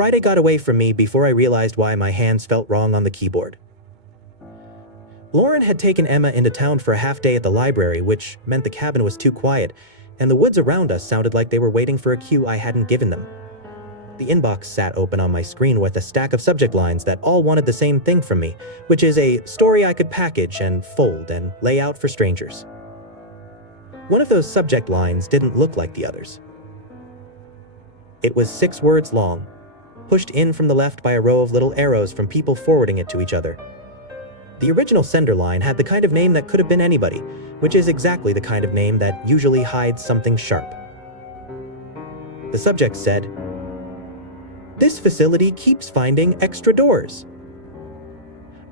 Friday got away from me before I realized why my hands felt wrong on the keyboard. Lauren had taken Emma into town for a half day at the library, which meant the cabin was too quiet, and the woods around us sounded like they were waiting for a cue I hadn't given them. The inbox sat open on my screen with a stack of subject lines that all wanted the same thing from me, which is a story I could package and fold and lay out for strangers. One of those subject lines didn't look like the others. It was 6 words long, pushed in from the left by a row of little arrows from people forwarding it to each other. The original sender line had the kind of name that could have been anybody, which is exactly the kind of name that usually hides something sharp. The subject said, "This facility keeps finding extra doors."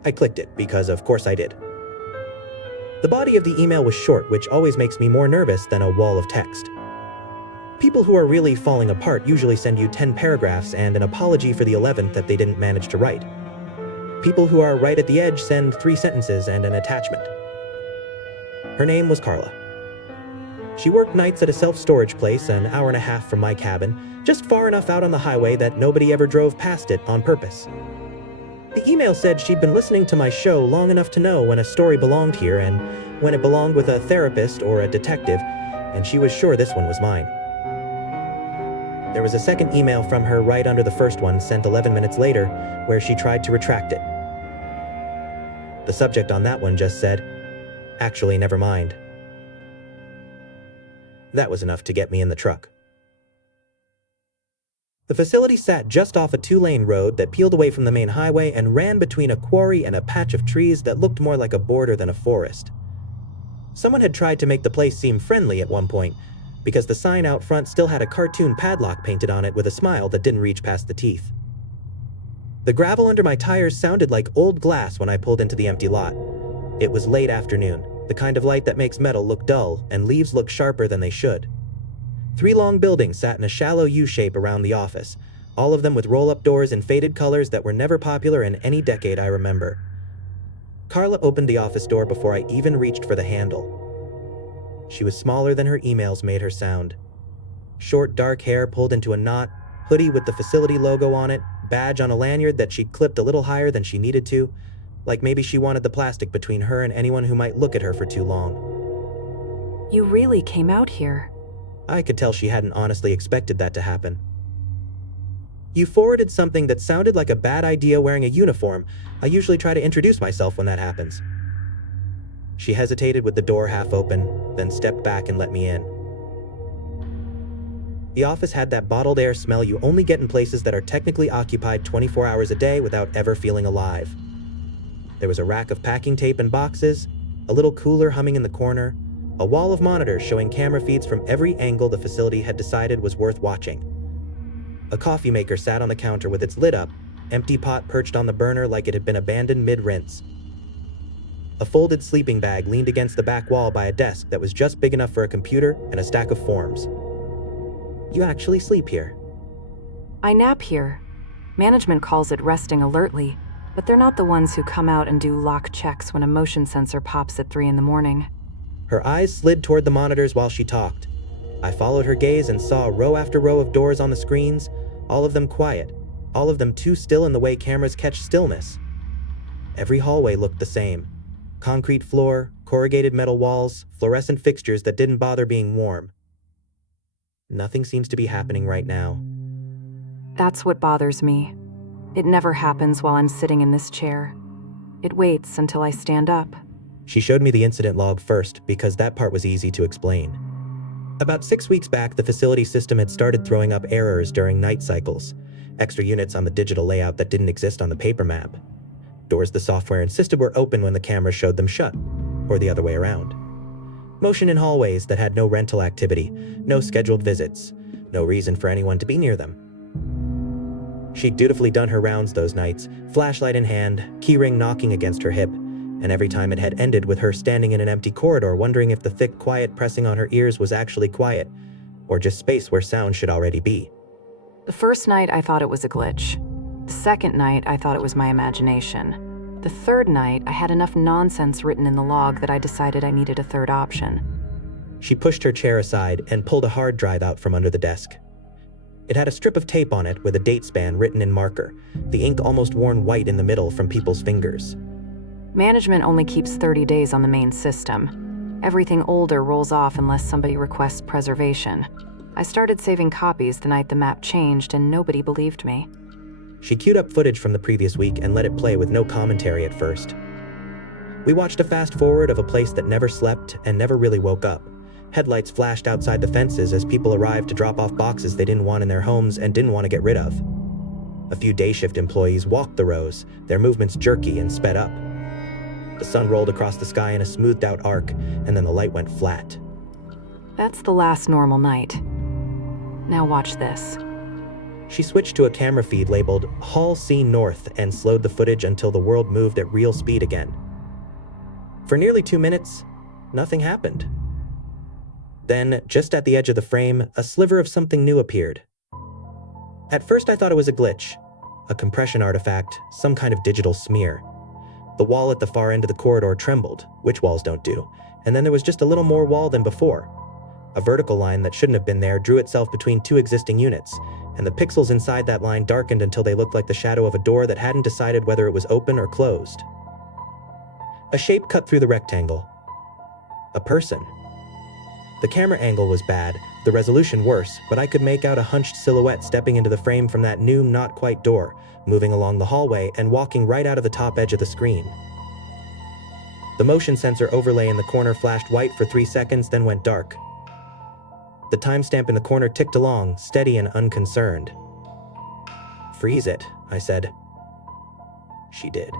I clicked it because of course I did. The body of the email was short, which always makes me more nervous than a wall of text. People who are really falling apart usually send you 10 paragraphs and an apology for the 11th that they didn't manage to write. People who are right at the edge send 3 sentences and an attachment. Her name was Carla. She worked nights at a self-storage place an hour and a half from my cabin, just far enough out on the highway that nobody ever drove past it on purpose. The email said she'd been listening to my show long enough to know when a story belonged here and when it belonged with a therapist or a detective, and she was sure this one was mine. There was a second email from her right under the first one, sent 11 minutes later, where she tried to retract it. The subject on that one just said, "Actually, never mind." That was enough to get me in the truck. The facility sat just off a 2-lane road that peeled away from the main highway and ran between a quarry and a patch of trees that looked more like a border than a forest. Someone had tried to make the place seem friendly at one point, because the sign out front still had a cartoon padlock painted on it with a smile that didn't reach past the teeth. The gravel under my tires sounded like old glass when I pulled into the empty lot. It was late afternoon, the kind of light that makes metal look dull and leaves look sharper than they should. 3 long buildings sat in a shallow U-shape around the office, all of them with roll-up doors in faded colors that were never popular in any decade I remember. Carla opened the office door before I even reached for the handle. She was smaller than her emails made her sound. Short, dark hair pulled into a knot, hoodie with the facility logo on it, badge on a lanyard that she'd clipped a little higher than she needed to, like maybe she wanted the plastic between her and anyone who might look at her for too long. You really came out here. I could tell she hadn't honestly expected that to happen. You forwarded something that sounded like a bad idea wearing a uniform. I usually try to introduce myself when that happens. She hesitated with the door half open, then stepped back and let me in. The office had that bottled air smell you only get in places that are technically occupied 24 hours a day without ever feeling alive. There was a rack of packing tape and boxes, a little cooler humming in the corner, a wall of monitors showing camera feeds from every angle the facility had decided was worth watching. A coffee maker sat on the counter with its lid up, empty pot perched on the burner like it had been abandoned mid-rinse. A folded sleeping bag leaned against the back wall by a desk that was just big enough for a computer and a stack of forms. You actually sleep here? I nap here. Management calls it resting alertly, but they're not the ones who come out and do lock checks when a motion sensor pops at 3 in the morning. Her eyes slid toward the monitors while she talked. I followed her gaze and saw row after row of doors on the screens, all of them quiet, all of them too still in the way cameras catch stillness. Every hallway looked the same. Concrete floor, corrugated metal walls, fluorescent fixtures that didn't bother being warm. Nothing seems to be happening right now. That's what bothers me. It never happens while I'm sitting in this chair. It waits until I stand up. She showed me the incident log first, because that part was easy to explain. About 6 weeks back, the facility system had started throwing up errors during night cycles, extra units on the digital layout that didn't exist on the paper map. Doors the software insisted were open when the camera showed them shut, or the other way around. Motion in hallways that had no rental activity, no scheduled visits, no reason for anyone to be near them. She'd dutifully done her rounds those nights, flashlight in hand, keyring knocking against her hip, and every time it had ended with her standing in an empty corridor wondering if the thick quiet pressing on her ears was actually quiet, or just space where sound should already be. The first night I thought it was a glitch. The second night I thought it was my imagination. The third night I had enough nonsense written in the log that I decided I needed a third option. She pushed her chair aside and pulled a hard drive out from under the desk. It had a strip of tape on it with a date span written in marker, the ink almost worn white in the middle from people's fingers. Management only keeps 30 days on the main system. Everything older rolls off unless somebody requests preservation. I started saving copies the night the map changed, and nobody believed me. She queued up footage from the previous week and let it play with no commentary at first. We watched a fast forward of a place that never slept and never really woke up. Headlights flashed outside the fences as people arrived to drop off boxes they didn't want in their homes and didn't want to get rid of. A few day shift employees walked the rows, their movements jerky and sped up. The sun rolled across the sky in a smoothed out arc, and then the light went flat. That's the last normal night. Now watch this. She switched to a camera feed labeled Hall C North and slowed the footage until the world moved at real speed again. For nearly 2 minutes, nothing happened. Then, just at the edge of the frame, a sliver of something new appeared. At first I thought it was a glitch, a compression artifact, some kind of digital smear. The wall at the far end of the corridor trembled, which walls don't do, and then there was just a little more wall than before. A vertical line that shouldn't have been there drew itself between two existing units, and the pixels inside that line darkened until they looked like the shadow of a door that hadn't decided whether it was open or closed. A shape cut through the rectangle. A person. The camera angle was bad, the resolution worse, but I could make out a hunched silhouette stepping into the frame from that new not-quite door, moving along the hallway and walking right out of the top edge of the screen. The motion sensor overlay in the corner flashed white for 3 seconds, then went dark. The timestamp in the corner ticked along, steady and unconcerned. "Freeze it," I said. She did.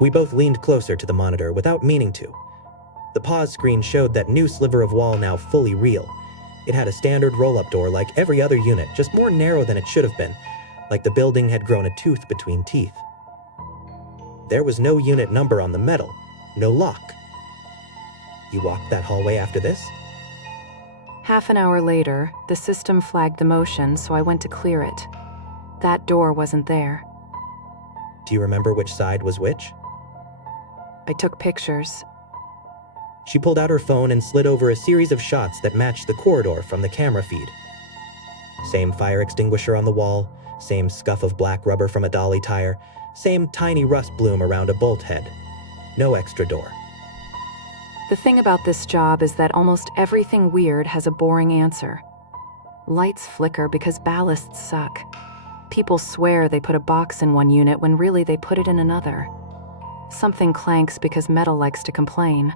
We both leaned closer to the monitor without meaning to. The pause screen showed that new sliver of wall now fully real. It had a standard roll-up door like every other unit, just more narrow than it should have been, like the building had grown a tooth between teeth. There was no unit number on the metal, no lock. "You walked that hallway after this?" Half an hour later, the system flagged the motion, so I went to clear it. That door wasn't there. "Do you remember which side was which?" I took pictures. She pulled out her phone and slid over a series of shots that matched the corridor from the camera feed. Same fire extinguisher on the wall, same scuff of black rubber from a dolly tire, same tiny rust bloom around a bolt head. No extra door. The thing about this job is that almost everything weird has a boring answer. Lights flicker because ballasts suck. People swear they put a box in one unit when really they put it in another. Something clanks because metal likes to complain.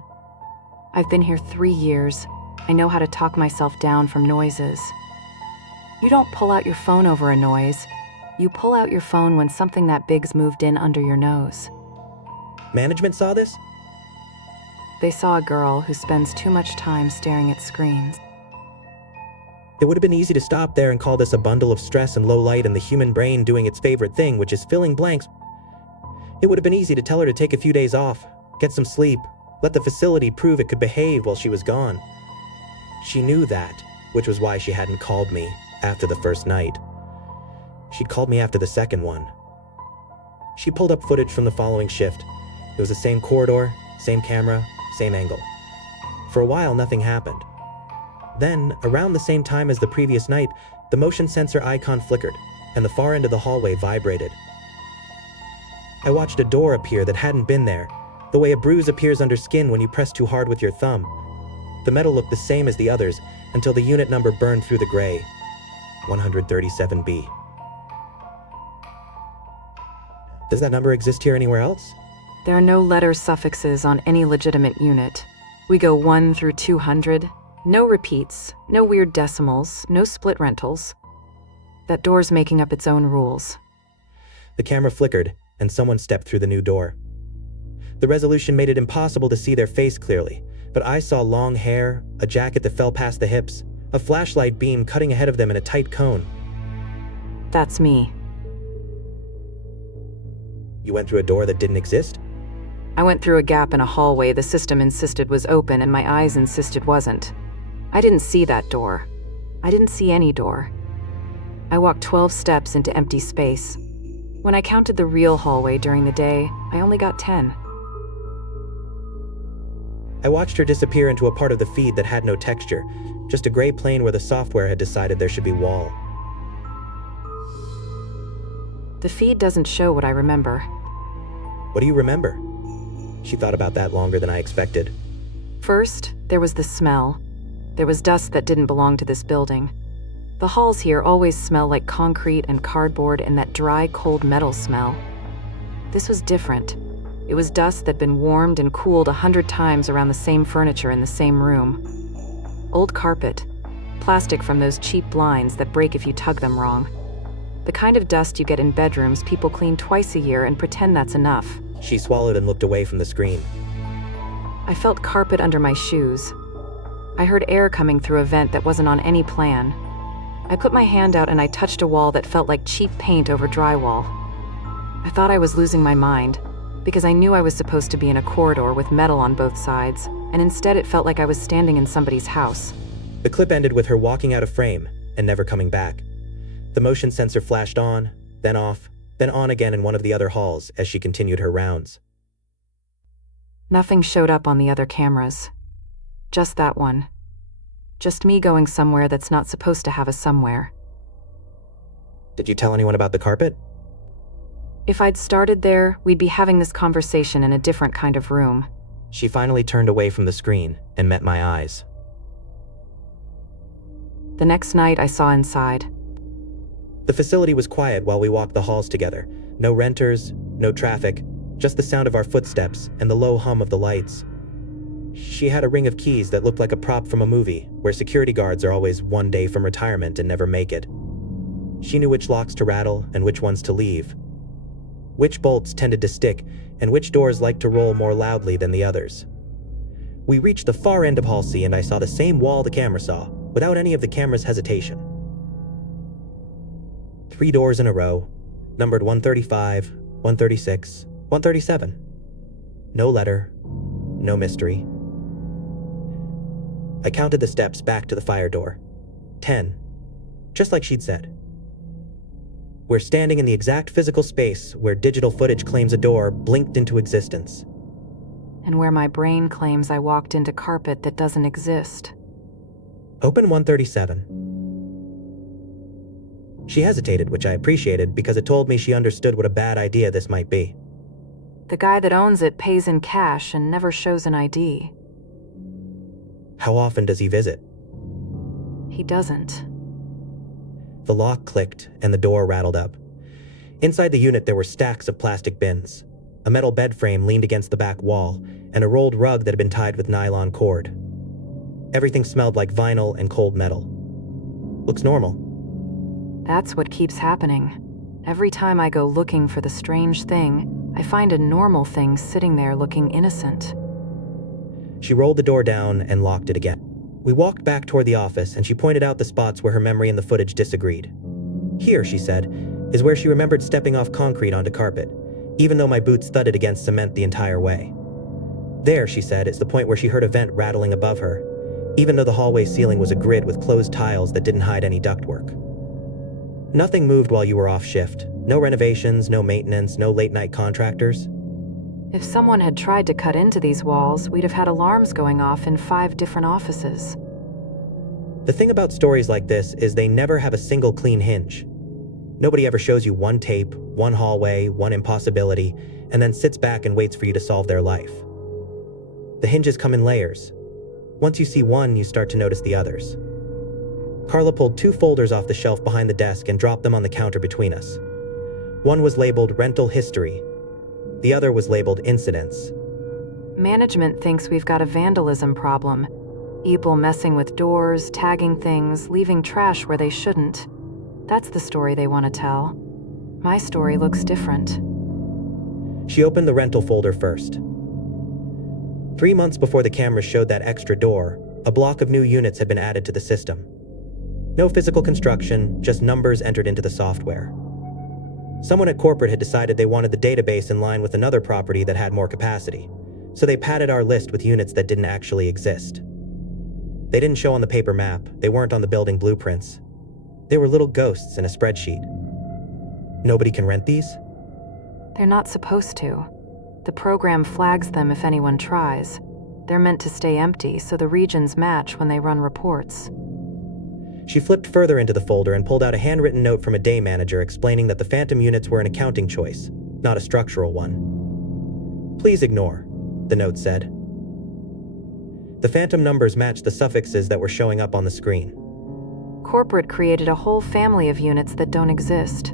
I've been here 3 years. I know how to talk myself down from noises. You don't pull out your phone over a noise. You pull out your phone when something that big's moved in under your nose. Management saw this? They saw a girl who spends too much time staring at screens. It would have been easy to stop there and call this a bundle of stress and low light and the human brain doing its favorite thing, which is filling blanks. It would have been easy to tell her to take a few days off, get some sleep, let the facility prove it could behave while she was gone. She knew that, which was why she hadn't called me after the first night. She'd called me after the second one. She pulled up footage from the following shift. It was the same corridor, same camera, same angle. For a while, nothing happened. Then, around the same time as the previous night, the motion sensor icon flickered, and the far end of the hallway vibrated. I watched a door appear that hadn't been there, the way a bruise appears under skin when you press too hard with your thumb. The metal looked the same as the others, until the unit number burned through the gray. 137B. Does that number exist here anywhere else? There are no letter suffixes on any legitimate unit. We go 1 through 200. No repeats, no weird decimals, no split rentals. That door's making up its own rules. The camera flickered, and someone stepped through the new door. The resolution made it impossible to see their face clearly, but I saw long hair, a jacket that fell past the hips, a flashlight beam cutting ahead of them in a tight cone. That's me. You went through a door that didn't exist? I went through a gap in a hallway the system insisted was open and my eyes insisted wasn't. I didn't see that door. I didn't see any door. I walked 12 steps into empty space. When I counted the real hallway during the day, I only got 10. I watched her disappear into a part of the feed that had no texture, just a gray plane where the software had decided there should be wall. The feed doesn't show what I remember. What do you remember? She thought about that longer than I expected. First, there was the smell. There was dust that didn't belong to this building. The halls here always smell like concrete and cardboard and that dry, cold metal smell. This was different. It was dust that'd been warmed and cooled 100 times around the same furniture in the same room. Old carpet. Plastic from those cheap blinds that break if you tug them wrong. The kind of dust you get in bedrooms people clean twice a year and pretend that's enough. She swallowed and looked away from the screen. I felt carpet under my shoes. I heard air coming through a vent that wasn't on any plan. I put my hand out and I touched a wall that felt like cheap paint over drywall. I thought I was losing my mind, because I knew I was supposed to be in a corridor with metal on both sides, and instead it felt like I was standing in somebody's house. The clip ended with her walking out of frame and never coming back. The motion sensor flashed on, then off, then on again in one of the other halls as she continued her rounds. Nothing showed up on the other cameras. Just that one. Just me going somewhere that's not supposed to have a somewhere. Did you tell anyone about the carpet? If I'd started there, we'd be having this conversation in a different kind of room. She finally turned away from the screen and met my eyes. The next night I saw inside. The facility was quiet while we walked the halls together. No renters, no traffic, just the sound of our footsteps and the low hum of the lights. She had a ring of keys that looked like a prop from a movie, where security guards are always one day from retirement and never make it. She knew which locks to rattle and which ones to leave, which bolts tended to stick, and which doors liked to roll more loudly than the others. We reached the far end of Hall C and I saw the same wall the camera saw, without any of the camera's hesitation. 3 doors in a row, numbered 135, 136, 137. No letter, no mystery. I counted the steps back to the fire door. 10, just like she'd said. We're standing in the exact physical space where digital footage claims a door blinked into existence. And where my brain claims I walked into carpet that doesn't exist. Open 137. She hesitated, which I appreciated because it told me she understood what a bad idea this might be. The guy that owns it pays in cash and never shows an ID. How often does he visit? He doesn't. The lock clicked and the door rattled up. Inside the unit there were stacks of plastic bins. A metal bed frame leaned against the back wall, and a rolled rug that had been tied with nylon cord. Everything smelled like vinyl and cold metal. Looks normal. That's what keeps happening. Every time I go looking for the strange thing, I find a normal thing sitting there looking innocent. She rolled the door down and locked it again. We walked back toward the office and she pointed out the spots where her memory and the footage disagreed. Here, she said, is where she remembered stepping off concrete onto carpet, even though my boots thudded against cement the entire way. There, she said, is the point where she heard a vent rattling above her, even though the hallway ceiling was a grid with closed tiles that didn't hide any ductwork. Nothing moved while you were off shift. No renovations, no maintenance, no late-night contractors. If someone had tried to cut into these walls, we'd have had alarms going off in 5 different offices. The thing about stories like this is they never have a single clean hinge. Nobody ever shows you one tape, one hallway, one impossibility, and then sits back and waits for you to solve their life. The hinges come in layers. Once you see one, you start to notice the others. Carla pulled 2 folders off the shelf behind the desk and dropped them on the counter between us. One was labeled Rental History. The other was labeled Incidents. Management thinks we've got a vandalism problem. People messing with doors, tagging things, leaving trash where they shouldn't. That's the story they want to tell. My story looks different. She opened the rental folder first. 3 months before the cameras showed that extra door, a block of new units had been added to the system. No physical construction, just numbers entered into the software. Someone at corporate had decided they wanted the database in line with another property that had more capacity, so they padded our list with units that didn't actually exist. They didn't show on the paper map, they weren't on the building blueprints. They were little ghosts in a spreadsheet. Nobody can rent these? They're not supposed to. The program flags them if anyone tries. They're meant to stay empty so the regions match when they run reports. She flipped further into the folder and pulled out a handwritten note from a day manager explaining that the phantom units were an accounting choice, not a structural one. "Please ignore," the note said. The phantom numbers matched the suffixes that were showing up on the screen. Corporate created a whole family of units that don't exist.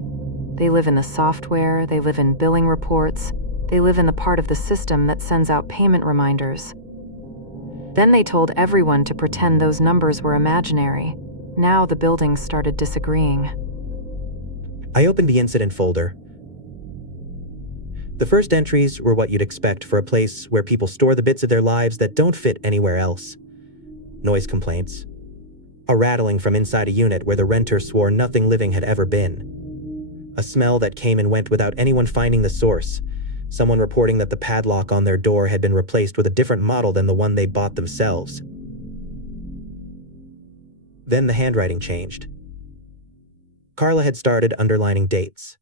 They live in the software, they live in billing reports, they live in the part of the system that sends out payment reminders. Then they told everyone to pretend those numbers were imaginary. Now the buildings started disagreeing. I opened the incident folder. The first entries were what you'd expect for a place where people store the bits of their lives that don't fit anywhere else. Noise complaints. A rattling from inside a unit where the renter swore nothing living had ever been. A smell that came and went without anyone finding the source. Someone reporting that the padlock on their door had been replaced with a different model than the one they bought themselves. Then the handwriting changed. Carla had started underlining dates.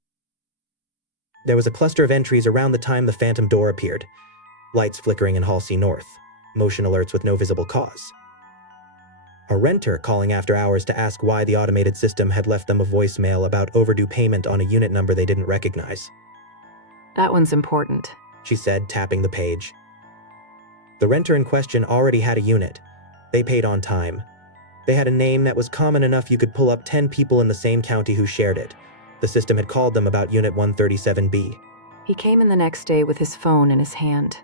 There was a cluster of entries around the time the phantom door appeared. Lights flickering in Hall C North. Motion alerts with no visible cause. A renter calling after hours to ask why the automated system had left them a voicemail about overdue payment on a unit number they didn't recognize. That one's important, she said, tapping the page. The renter in question already had a unit. They paid on time. They had a name that was common enough you could pull up 10 people in the same county who shared it. The system had called them about Unit 137B. He came in the next day with his phone in his hand.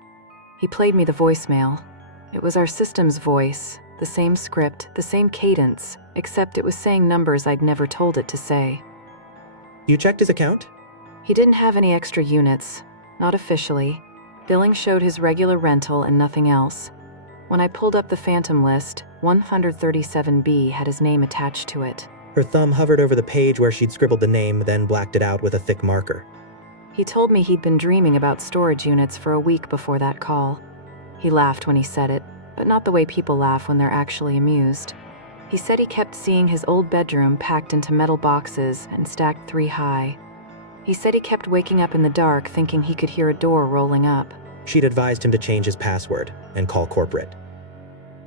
He played me the voicemail. It was our system's voice, the same script, the same cadence, except it was saying numbers I'd never told it to say. You checked his account? He didn't have any extra units, not officially. Billing showed his regular rental and nothing else. When I pulled up the phantom list, 137B had his name attached to it. Her thumb hovered over the page where she'd scribbled the name, then blacked it out with a thick marker. He told me he'd been dreaming about storage units for a week before that call. He laughed when he said it, but not the way people laugh when they're actually amused. He said he kept seeing his old bedroom packed into metal boxes and stacked 3 high. He said he kept waking up in the dark thinking he could hear a door rolling up. She'd advised him to change his password and call corporate.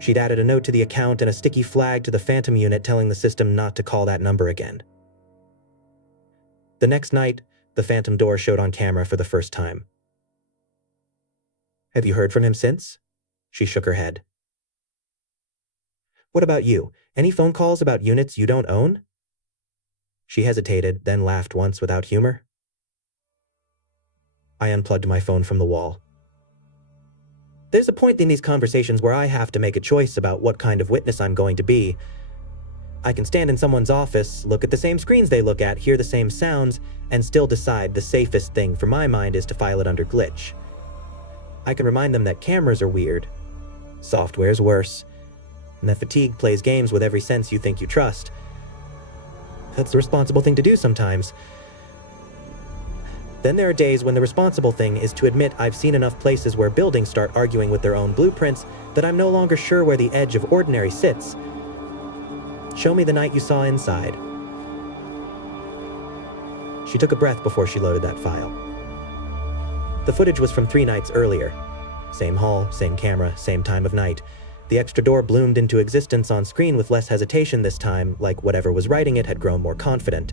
She'd added a note to the account and a sticky flag to the phantom unit telling the system not to call that number again. The next night, the phantom door showed on camera for the first time. Have you heard from him since? She shook her head. What about you? Any phone calls about units you don't own? She hesitated, then laughed once without humor. I unplugged my phone from the wall. There's a point in these conversations where I have to make a choice about what kind of witness I'm going to be. I can stand in someone's office, look at the same screens they look at, hear the same sounds, and still decide the safest thing for my mind is to file it under glitch. I can remind them that cameras are weird, software's worse, and that fatigue plays games with every sense you think you trust. That's the responsible thing to do sometimes. Then there are days when the responsible thing is to admit I've seen enough places where buildings start arguing with their own blueprints that I'm no longer sure where the edge of ordinary sits. Show me the night you saw inside. She took a breath before she loaded that file. The footage was from 3 nights earlier. Same hall, same camera, same time of night. The extra door bloomed into existence on screen with less hesitation this time, like whatever was writing it had grown more confident.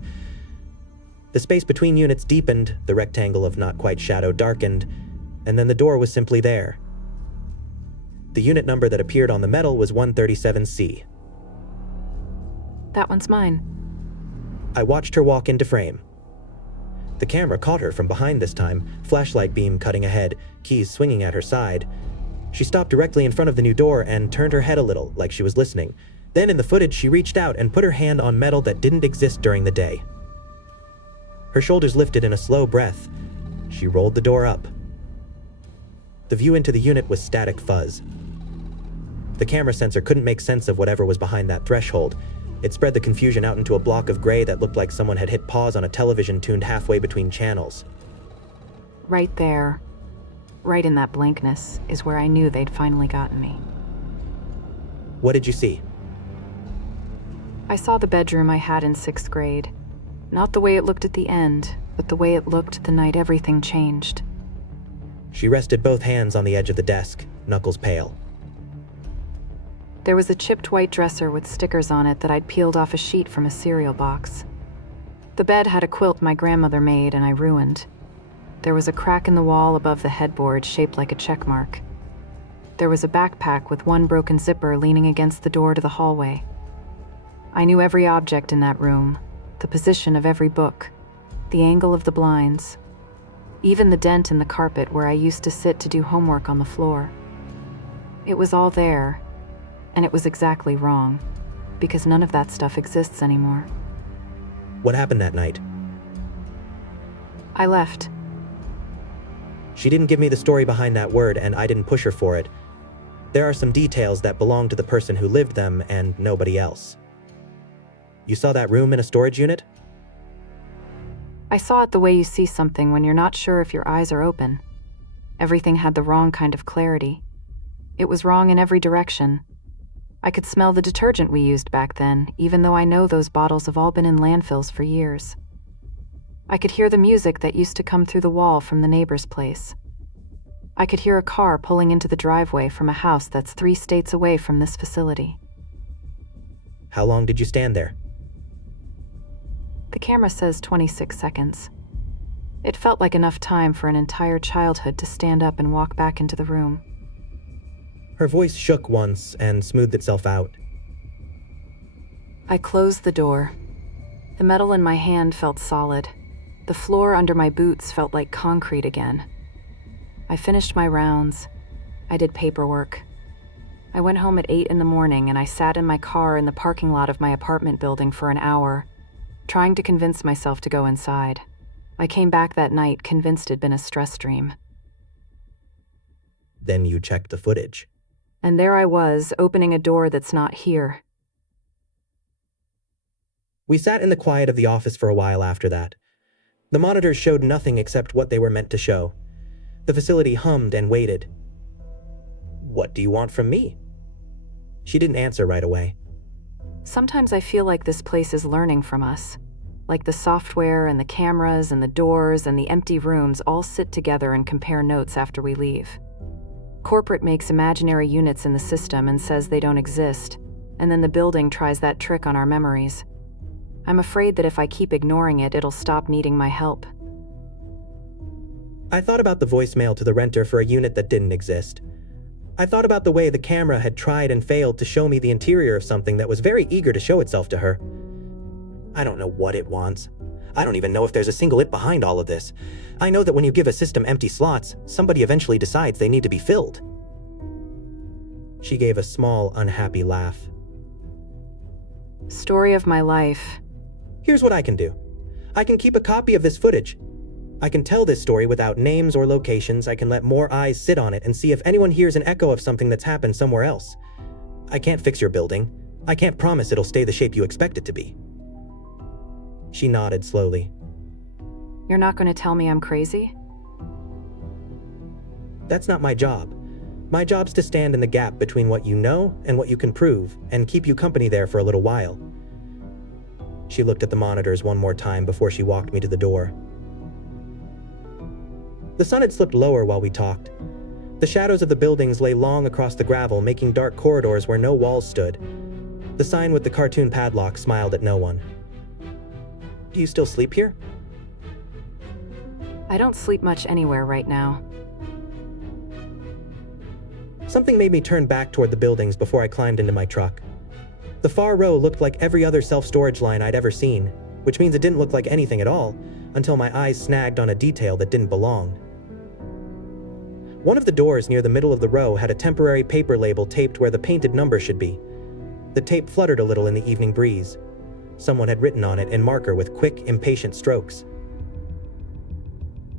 The space between units deepened, the rectangle of not quite shadow darkened, and then the door was simply there. The unit number that appeared on the metal was 137C. That one's mine. I watched her walk into frame. The camera caught her from behind this time, flashlight beam cutting ahead, keys swinging at her side. She stopped directly in front of the new door and turned her head a little, like she was listening. Then in the footage, she reached out and put her hand on metal that didn't exist during the day. Her shoulders lifted in a slow breath. She rolled the door up. The view into the unit was static fuzz. The camera sensor couldn't make sense of whatever was behind that threshold. It spread the confusion out into a block of gray that looked like someone had hit pause on a television tuned halfway between channels. Right there, right in that blankness, is where I knew they'd finally gotten me. What did you see? I saw the bedroom I had in 6th grade. Not the way it looked at the end, but the way it looked the night everything changed. She rested both hands on the edge of the desk, knuckles pale. There was a chipped white dresser with stickers on it that I'd peeled off a sheet from a cereal box. The bed had a quilt my grandmother made and I ruined. There was a crack in the wall above the headboard shaped like a check mark. There was a backpack with one broken zipper leaning against the door to the hallway. I knew every object in that room, the position of every book, the angle of the blinds, even the dent in the carpet where I used to sit to do homework on the floor. It was all there, and it was exactly wrong, because none of that stuff exists anymore. What happened that night? I left. She didn't give me the story behind that word, and I didn't push her for it. There are some details that belong to the person who lived them and nobody else. You saw that room in a storage unit? I saw it the way you see something when you're not sure if your eyes are open. Everything had the wrong kind of clarity. It was wrong in every direction. I could smell the detergent we used back then, even though I know those bottles have all been in landfills for years. I could hear the music that used to come through the wall from the neighbor's place. I could hear a car pulling into the driveway from a house that's 3 states away from this facility. How long did you stand there? The camera says 26 seconds. It felt like enough time for an entire childhood to stand up and walk back into the room. Her voice shook once and smoothed itself out. I closed the door. The metal in my hand felt solid. The floor under my boots felt like concrete again. I finished my rounds. I did paperwork. I went home at 8 in the morning and I sat in my car in the parking lot of my apartment building for an hour, trying to convince myself to go inside. I came back that night convinced it'd been a stress dream. Then you checked the footage. And there I was, opening a door that's not here. We sat in the quiet of the office for a while after that. The monitors showed nothing except what they were meant to show. The facility hummed and waited. What do you want from me? She didn't answer right away. Sometimes I feel like this place is learning from us. Like the software and the cameras and the doors and the empty rooms all sit together and compare notes after we leave. Corporate makes imaginary units in the system and says they don't exist, and then the building tries that trick on our memories. I'm afraid that if I keep ignoring it, it'll stop needing my help. I thought about the voicemail to the renter for a unit that didn't exist. I thought about the way the camera had tried and failed to show me the interior of something that was very eager to show itself to her. I don't know what it wants. I don't even know if there's a single it behind all of this. I know that when you give a system empty slots, somebody eventually decides they need to be filled. She gave a small, unhappy laugh. Story of my life. Here's what I can do. I can keep a copy of this footage. I can tell this story without names or locations. I can let more eyes sit on it and see if anyone hears an echo of something that's happened somewhere else. I can't fix your building. I can't promise it'll stay the shape you expect it to be. She nodded slowly. You're not going to tell me I'm crazy? That's not my job. My job's to stand in the gap between what you know and what you can prove, and keep you company there for a little while. She looked at the monitors one more time before she walked me to the door. The sun had slipped lower while we talked. The shadows of the buildings lay long across the gravel, making dark corridors where no walls stood. The sign with the cartoon padlock smiled at no one. Do you still sleep here? I don't sleep much anywhere right now. Something made me turn back toward the buildings before I climbed into my truck. The far row looked like every other self-storage line I'd ever seen, which means it didn't look like anything at all, until my eyes snagged on a detail that didn't belong. One of the doors near the middle of the row had a temporary paper label taped where the painted number should be. The tape fluttered a little in the evening breeze. Someone had written on it in marker with quick, impatient strokes.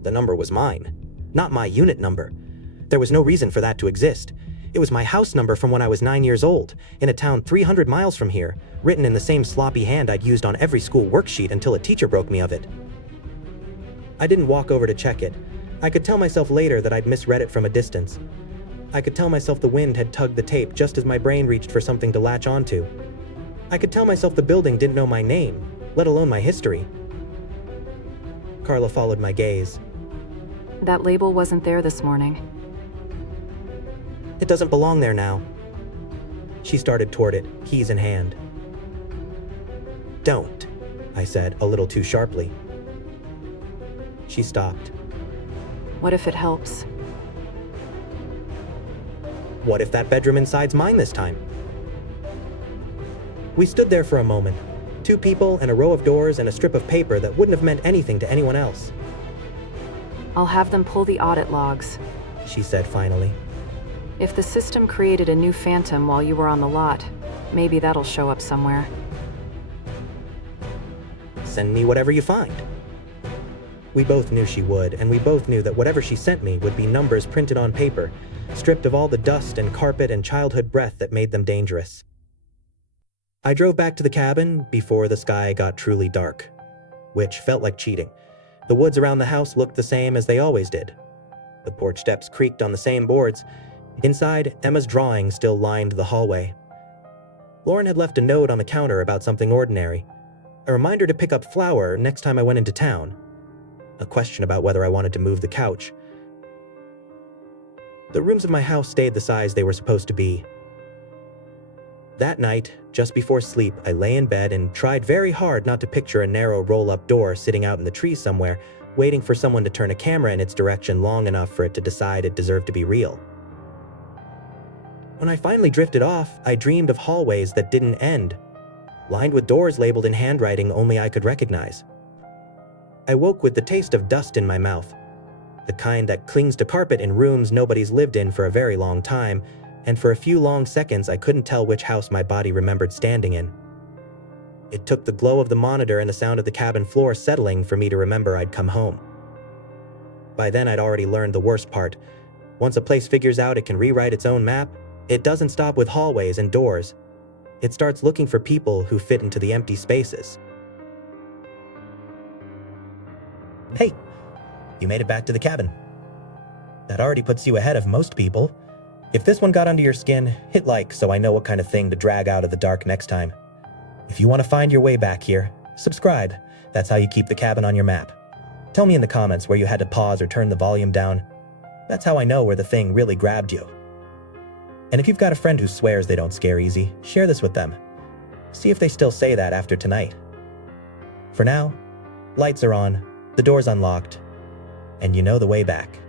The number was mine, not my unit number. There was no reason for that to exist. It was my house number from when I was 9 years old, in a town 300 miles from here, written in the same sloppy hand I'd used on every school worksheet until a teacher broke me of it. I didn't walk over to check it. I could tell myself later that I'd misread it from a distance. I could tell myself the wind had tugged the tape just as my brain reached for something to latch onto. I could tell myself the building didn't know my name, let alone my history. Carla followed my gaze. That label wasn't there this morning. It doesn't belong there now. She started toward it, keys in hand. "Don't," I said, a little too sharply. She stopped. What if it helps? What if that bedroom inside's mine this time? We stood there for a moment, two people and a row of doors and a strip of paper that wouldn't have meant anything to anyone else. I'll have them pull the audit logs, She said finally. If the system created a new phantom while you were on the lot, maybe that'll show up somewhere. Send me whatever you find. We both knew she would, and we both knew that whatever she sent me would be numbers printed on paper, stripped of all the dust and carpet and childhood breath that made them dangerous. I drove back to the cabin before the sky got truly dark, which felt like cheating. The woods around the house looked the same as they always did. The porch steps creaked on the same boards. Inside, Emma's drawing still lined the hallway. Lauren had left a note on the counter about something ordinary, a reminder to pick up flour next time I went into town, a question about whether I wanted to move the couch. The rooms of my house stayed the size they were supposed to be. That night, just before sleep, I lay in bed and tried very hard not to picture a narrow roll-up door sitting out in the trees somewhere, waiting for someone to turn a camera in its direction long enough for it to decide it deserved to be real. When I finally drifted off, I dreamed of hallways that didn't end, lined with doors labeled in handwriting only I could recognize. I woke with the taste of dust in my mouth, the kind that clings to carpet in rooms nobody's lived in for a very long time, and for a few long seconds I couldn't tell which house my body remembered standing in. It took the glow of the monitor and the sound of the cabin floor settling for me to remember I'd come home. By then I'd already learned the worst part. Once a place figures out it can rewrite its own map, it doesn't stop with hallways and doors. It starts looking for people who fit into the empty spaces. Hey, you made it back to the cabin. That already puts you ahead of most people. If this one got under your skin, hit like so I know what kind of thing to drag out of the dark next time. If you want to find your way back here, subscribe. That's how you keep the cabin on your map. Tell me in the comments where you had to pause or turn the volume down. That's how I know where the thing really grabbed you. And if you've got a friend who swears they don't scare easy, share this with them. See if they still say that after tonight. For now, lights are on, the door's unlocked, and you know the way back.